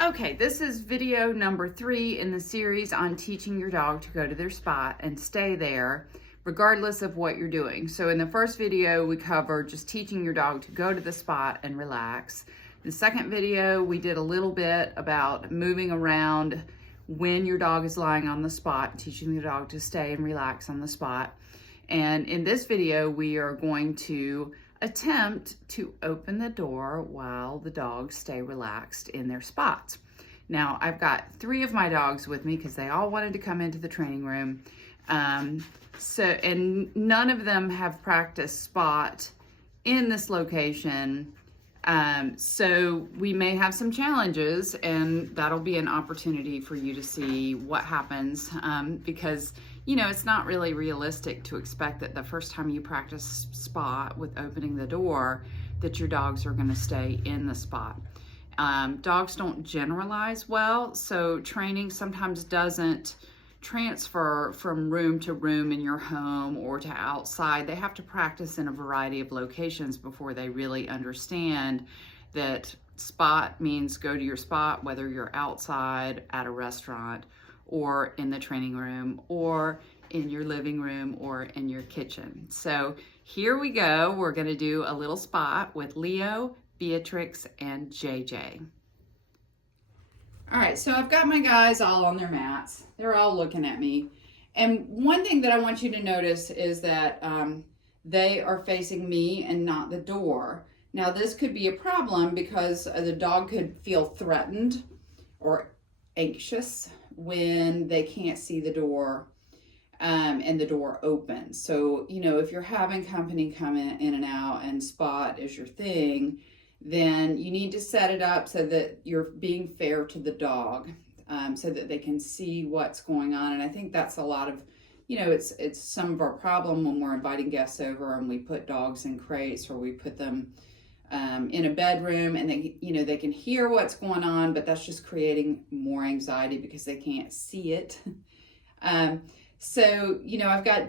Okay, this is video number 3 in the series on teaching your dog to go to their spot and stay there regardless of what you're doing. So in the first video, we covered just teaching your dog to go to the spot and relax. The second video, we did a little bit about moving around when your dog is lying on the spot, teaching the dog to stay and relax on the spot. And in this video, we are going to attempt to open the door while the dogs stay relaxed in their spots. Now, I've got 3 of my dogs with me because they all wanted to come into the training room. And none of them have practiced spot in this location. So we may have some challenges, and that'll be an opportunity for you to see what happens, because you know, it's not really realistic to expect that the first time you practice spot with opening the door that your dogs are going to stay in the spot. Dogs don't generalize well, so training sometimes doesn't transfer from room to room in your home or to outside. They have to practice in a variety of locations before they really understand that spot means go to your spot, whether you're outside at a restaurant or in the training room or in your living room or in your kitchen. So here we go. We're going to do a little spot with Leo, Beatrix, and JJ. All right, so I've got my guys all on their mats. They're all looking at me. And one thing that I want you to notice is that they are facing me and not the door. Now, this could be a problem because the dog could feel threatened or anxious when they can't see the door and the door opens. So, you know, if you're having company come in and out and spot is your thing, then you need to set it up so that you're being fair to the dog, so that they can see what's going on. And I think that's a lot of, you know, it's some of our problem when we're inviting guests over and we put dogs in crates or we put them in a bedroom and they, you know, they can hear what's going on, but that's just creating more anxiety because they can't see it. So, you know, I've got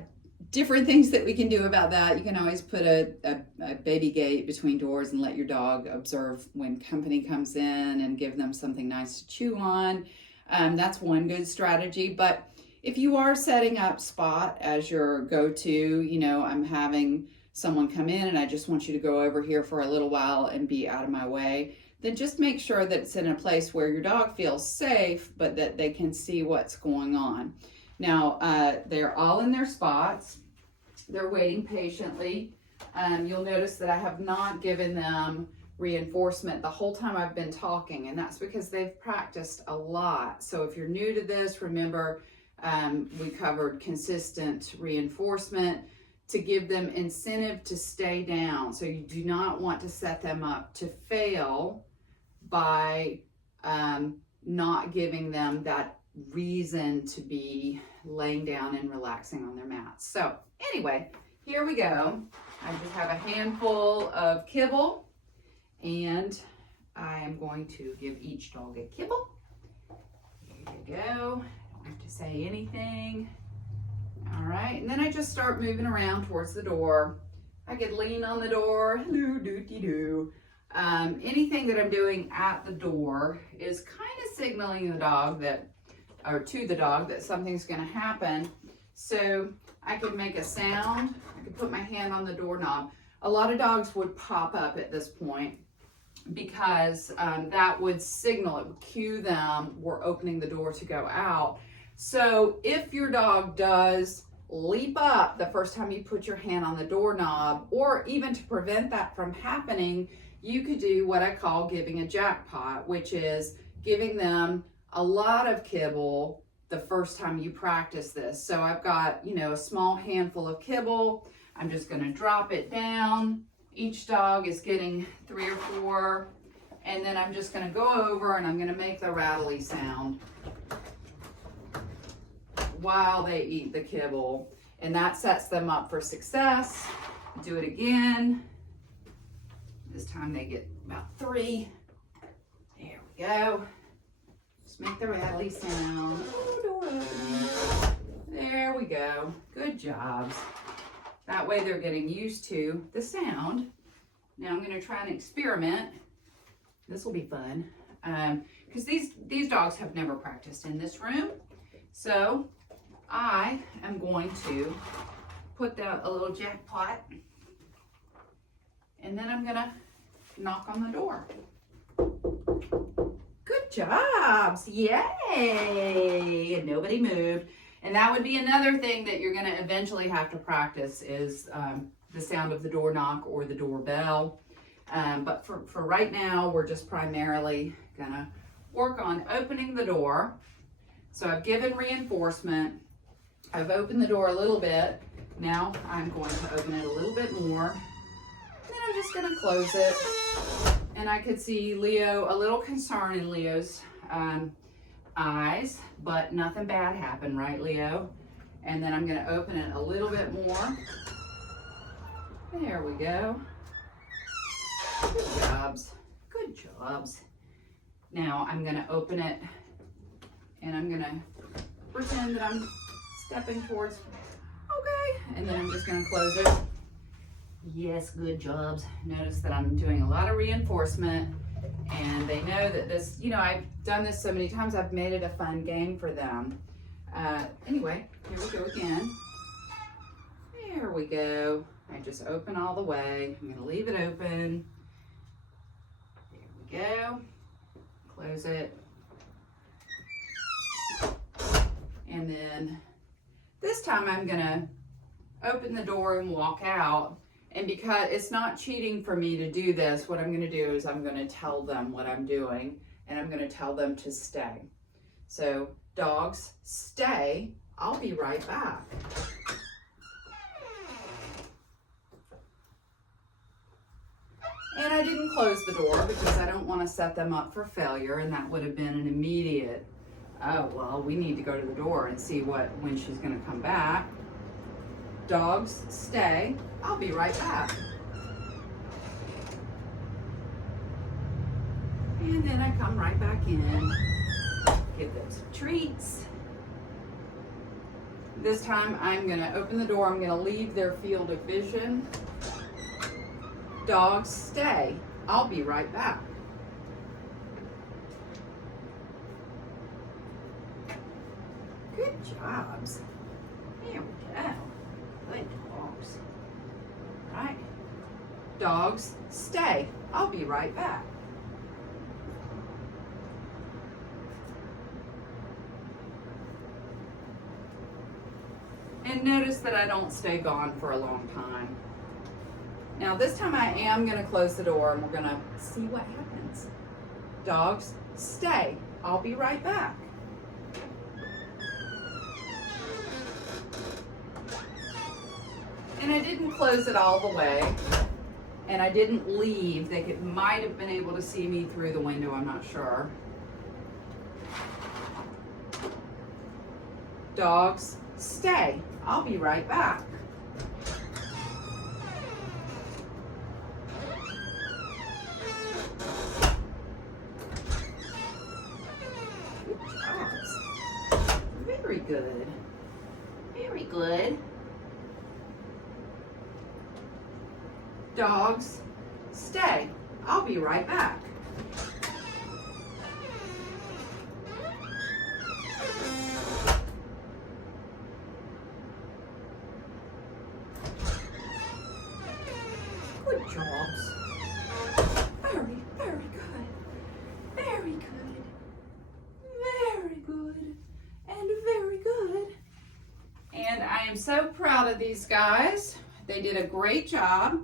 different things that we can do about that. You can always put a baby gate between doors and let your dog observe when company comes in and give them something nice to chew on. That's one good strategy. But if you are setting up spot as your go-to, you know, I'm having someone come in and I just want you to go over here for a little while and be out of my way, then just make sure that it's in a place where your dog feels safe, but that they can see what's going on. Now, they're all in their spots. They're waiting patiently. You'll notice that I have not given them reinforcement the whole time I've been talking, and that's because they've practiced a lot. So if you're new to this, remember we covered consistent reinforcement to give them incentive to stay down. So you do not want to set them up to fail by not giving them that reason to be laying down and relaxing on their mats. So anyway, here we go. I just have a handful of kibble and I am going to give each dog a kibble. Here you go. Don't have to say anything. All right, and then I just start moving around towards the door. I could lean on the door. Hello, doo-dee-doo. Anything that I'm doing at the door is kind of signaling the dog that, or to the dog, that something's going to happen. So I could make a sound. I could put my hand on the doorknob. A lot of dogs would pop up at this point because that would signal, it would cue them, we're opening the door to go out. So if your dog does leap up the first time you put your hand on the doorknob, or even to prevent that from happening, you could do what I call giving a jackpot, which is giving them a lot of kibble the first time you practice this. So I've got, you know, a small handful of kibble. I'm just going to drop it down. Each dog is getting 3 or 4. And then I'm just going to go over and I'm going to make the rattly sound while they eat the kibble. And that sets them up for success. Do it again. This time they get about 3. There we go. Just make the rattly sound. There we go. Good jobs. That way they're getting used to the sound. Now I'm going to try an experiment. This will be fun. because these dogs have never practiced in this room. So I am going to put down a little jackpot, and then I'm gonna knock on the door. Good jobs, yay! And nobody moved. And that would be another thing that you're gonna eventually have to practice is the sound of the door knock or the doorbell. But for right now, we're just primarily gonna work on opening the door. So I've given reinforcement. I've opened the door a little bit. Now I'm going to open it a little bit more. And then I'm just gonna close it. And I could see Leo, a little concern in Leo's eyes, but nothing bad happened, right, Leo? And then I'm gonna open it a little bit more. There we go. Good jobs, good jobs. Now I'm gonna open it and I'm gonna pretend that I'm stepping towards, okay, and then I'm just gonna close it. Yes, good jobs. Notice that I'm doing a lot of reinforcement, and they know that this, you know, I've done this so many times, I've made it a fun game for them. Anyway, here we go again. There we go. I just open all the way. I'm gonna leave it open. There we go. Close it. And then this time I'm gonna open the door and walk out. And because it's not cheating for me to do this, what I'm gonna do is I'm gonna tell them what I'm doing, and I'm gonna tell them to stay. So, dogs, stay. I'll be right back. And I didn't close the door because I don't want to set them up for failure, and that would have been an immediate, oh, well, we need to go to the door and see when she's going to come back. Dogs, stay. I'll be right back. And then I come right back in, give them some treats. This time I'm going to open the door. I'm going to leave their field of vision. Dogs, stay. I'll be right back. Good jobs. There we go. Good dogs. Right. Dogs, stay. I'll be right back. And notice that I don't stay gone for a long time. Now this time I am going to close the door and we're going to see what happens. Dogs, stay. I'll be right back. And I didn't close it all the way. And I didn't leave. They might have been able to see me through the window, I'm not sure. Dogs, stay. I'll be right back. Very good. Very good. Dogs, stay. I'll be right back. Good jobs. Very, very good. Very good. Very good. And very good. And I am so proud of these guys. They did a great job.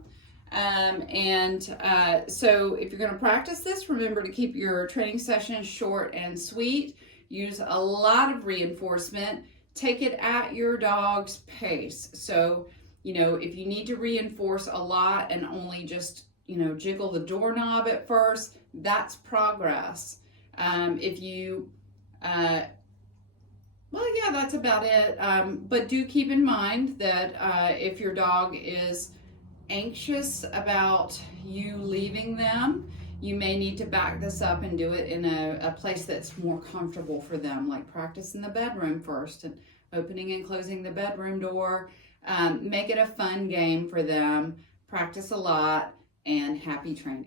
So if you're going to practice this, remember to keep your training sessions short and sweet. Use a lot of reinforcement. Take it at your dog's pace. So, you know, if you need to reinforce a lot and only just, you know, jiggle the doorknob at first, that's progress. If you, well, yeah, that's about it. But do keep in mind that if your dog is anxious about you leaving them, you may need to back this up and do it in a place that's more comfortable for them, like practice in the bedroom first and opening and closing the bedroom door. Make it a fun game for them. Practice a lot, and happy training.